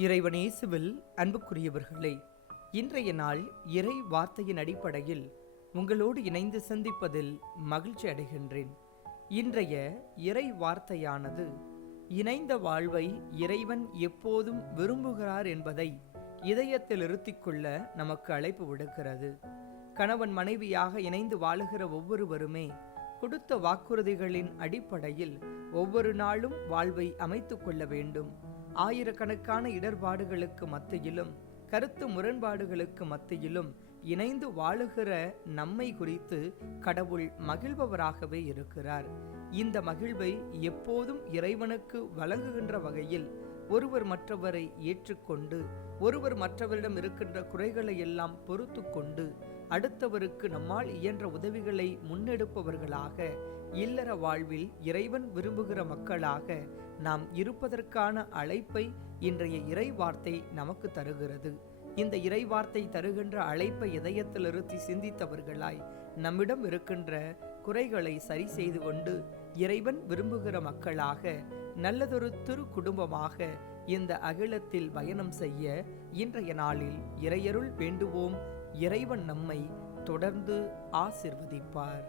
இறைவன் இயேசுவில் அன்புக்குரியவர்களே இன்றைய நாள் இறை வார்த்தையின் அடிப்படையில் உங்களோடு இணைந்து சந்திப்பதில் மகிழ்ச்சி அடைகின்றேன். இன்றைய இறை வார்த்தையானது இணைந்த வாழ்வை இறைவன் எப்போதும் விரும்புகிறார் என்பதை இதயத்தில் இருத்திக்கொள்ள நமக்கு அழைப்பு விடுக்கிறது. கணவன் மனைவியாக இணைந்து வாழுகிற ஒவ்வொருவருமே கொடுத்த வாக்குறுதிகளின் அடிப்படையில் ஒவ்வொரு நாளும் வாழ்வை அமைத்துக் கொள்ள வேண்டும். ஆயிரக்கணக்கான இடர்பாடுகளுக்கு மத்தியிலும் கருத்து முரண்பாடுகளுக்கு மத்தியிலும் இணைந்து வாழுகிற நம்மை குறித்து கடவுள் மகிழ்பவராகவே இருக்கிறார். இந்த மகிழ்வை எப்போதும் இறைவனுக்கு வழங்குகின்ற வகையில் ஒருவர் மற்றவரை ஏற்றுக்கொண்டு ஒருவர் மற்றவரிடம் இருக்கின்ற குறைகளை எல்லாம் பொறுத்து கொண்டு அடுத்தவருக்கு நம்மால் இயன்ற உதவிகளை முன்னெடுப்பவர்களாக இல்லற வாழ்வில் இறைவன் விரும்புகிற மக்களாக நாம் இருப்பதற்கான அழைப்பை இன்றைய இறை வார்த்தை நமக்கு தருகிறது. இந்த இறை வார்த்தை தருகின்ற அழைப்பை இதயத்தில் இருத்தி சிந்தித்தவர்களாய் நம்மிடம் இருக்கின்ற குறைகளை சரி செய்து கொண்டு இறைவன் விரும்புகிற மக்களாக நல்லதொரு திரு குடும்பமாக இந்த அகிலத்தில் பயணம் செய்ய இன்றைய நாளில் இறையருள் வேண்டுவோம். இறைவன் நம்மை தொடர்ந்து ஆசிர்வதிப்பார்.